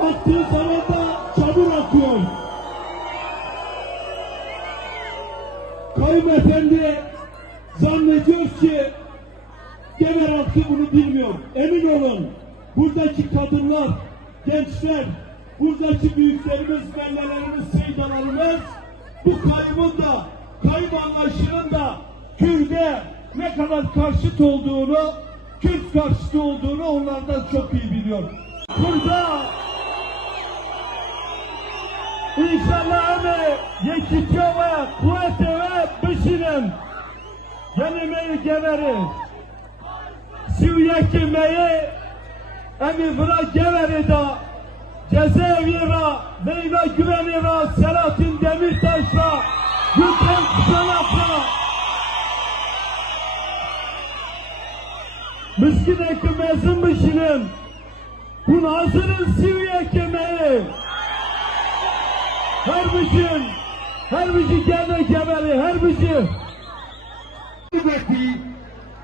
attığı zaman da çamur atıyor. Kayınefendi zannediyor ki Gever halkı bunu bilmiyor. Emin olun, buradaki kadınlar, gençler, buradaki büyüklerimiz, bellelerimiz, seydalarımız bu kaybın da, kayıp anlayışının da Kürt'e ne kadar karşıt olduğunu, Kürt karşıtı olduğunu onlardan çok iyi biliyor. Burada inşallah yekitiyor ve kuvvete ve bişinin yenemeyi Gever'i Siviyeki meyi emi vıra Gever'i da Cezaevira, Leyla Güvenira, Selahattin Demirtaş'la, Gülten Kuşanak'la, Miskin Ekimez'in mışının, bunu hazırın Siviyeki meyi, her bici gene Gever'i, her bici.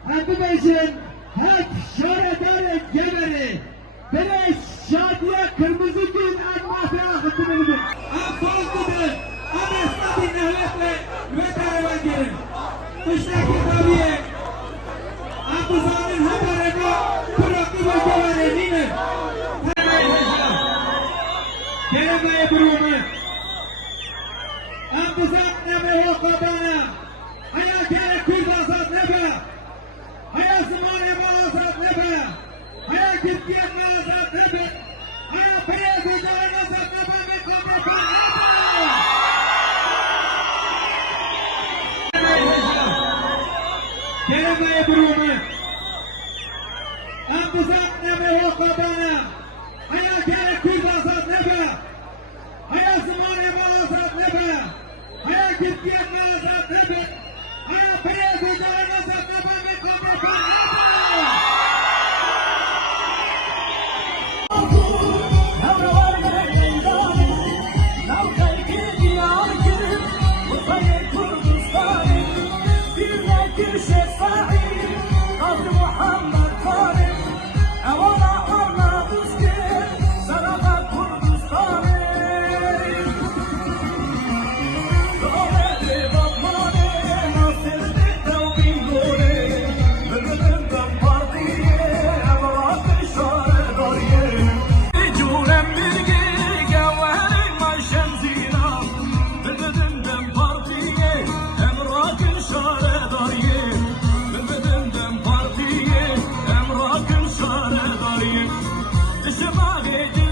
Arkadaşım hep şöyle Gever'i böyle şadiye kırmızı gün anmafya hükümünü Affoldudur Amesnati nehletle ve taravan gelin Kıştaki tabiye Abduzan'ın haberine Kuraklı ve Gever'i nime Gelemeye burumu Abduzan neme hokabana Aya gele Kürt azat nebe Aya zımane malazat nebe Aya Türkiye malazat nebe Aya peye güzel azat nebe ve kabrapan nebe Gelemeye burumu Abduzan neme hokabana Aya gele Kürt azat nebe Aya zımane malazat nebe Aya Türkiye malazat nebe Aya peye güzel azat nebe ve kabrapan nebe It's a